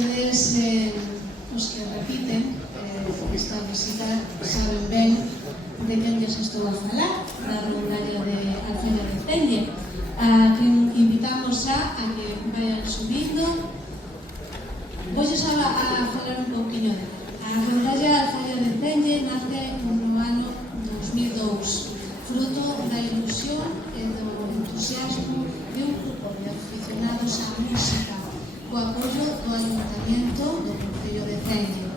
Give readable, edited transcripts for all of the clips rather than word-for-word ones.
vostedes, os que repiten esta visita, saben ben de quen lles estou a falar, da Rondalla de Alfaya de Celle, a quen invitamos a que vayan subindo. Voulles a falar un pouquinho de a Rondalla Alfaya de Celle nace no ano 2002, fruto da ilusión e do entusiasmo de un grupo de aficionados á música, co apoio do Ayuntamiento do Concello de Celle.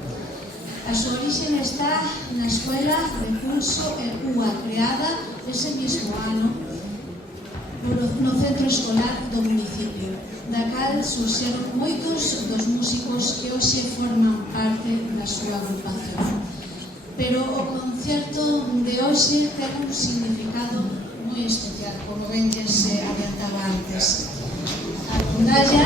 A súa origen está na Escuela de Curso e Rúa, creada ese mismo ano no centro escolar do municipio, da cal surxeron moitos dos músicos que hoxe forman parte da súa agrupación. Pero o concerto de hoxe ten un significado moi especial, como ben se adiantaba antes. A Rondalla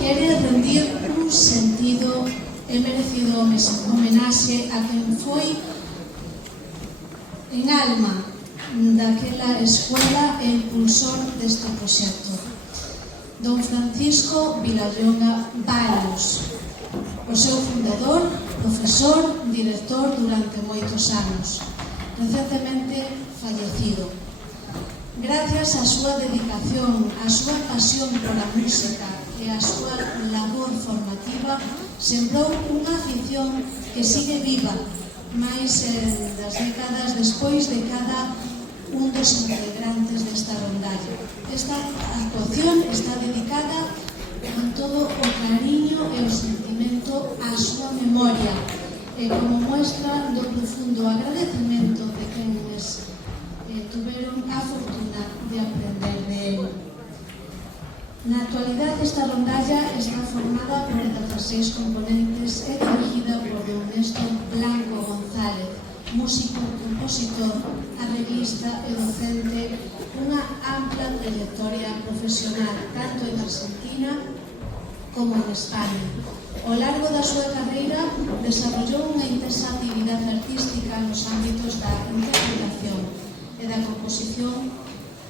quere rendir un sentido e merecido homenaxe a quen foi en alma daquela escuela e impulsor deste proxecto, don Francisco Vilallonga Baños, o seu fundador, profesor, director durante moitos anos, recentemente fallecido. Gracias á súa dedicación, á súa pasión pola música e á súa labor formativa, sembrou unha afición que sigue viva máis das décadas despois de cada un dos integrantes desta rondalla. Esta actuación está dedicada con todo o cariño e o sentimento á súa memoria e como muestra do profundo agradecemento de quenes tuveron a fortuna de aprender de él. Na actualidade, esta rondalla está formada por 16 componentes e dirigida por don Néstor Blanco González, músico, compositor, arreglista e docente, unha ampla trayectoria profesional tanto en Argentina como en España. Ao largo da súa carreira desarrollou unha intensa actividade artística nos ámbitos da interpretación e da composición,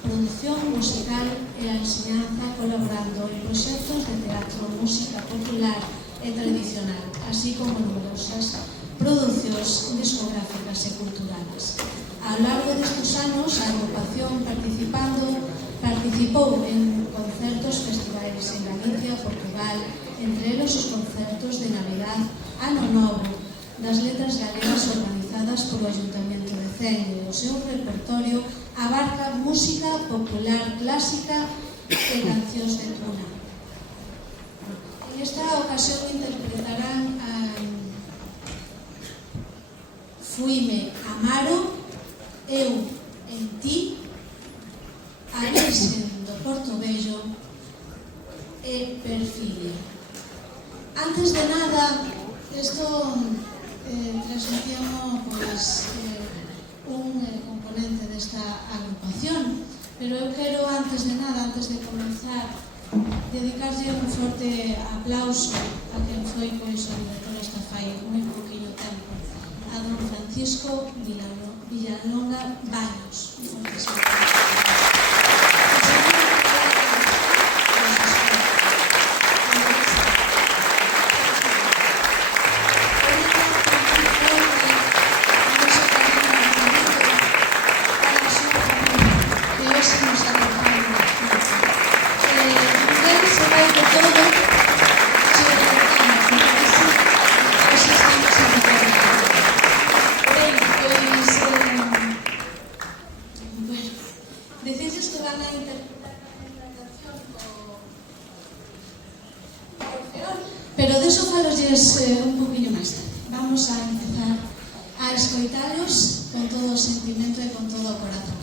produción musical e a enseñanza, colaborando en proxectos de teatro, música popular e tradicional, así como numerosas producións discográficas e culturales. Ao largo destes anos, a agrupación participou en concertos, festivais en Galicia, Portugal, entre eles os concertos de Navidad, Ano Novo, das letras galegas organizadas polo Ayuntamiento de Celle. O seu repertorio abarca música popular clásica e cancións de truna. En esta ocasión interpretarán Fuime Amaro, Eu en ti, A Virxen do Porto Vello e Perfidia. Antes de nada, isto transmitíamos un componente desta agrupación, pero eu quero, antes de nada, antes de comenzar, dedicarlle un forte aplauso a quen foi o director esta fai moi pouquinho tempo, a don Francisco Vilallonga Baños. Decides que van a interpretar esta canción por Orfeón, pero de eso falolles un poquinho máis tarde. Vamos a empezar a escoitalos con todo o sentimento e con todo o corazón.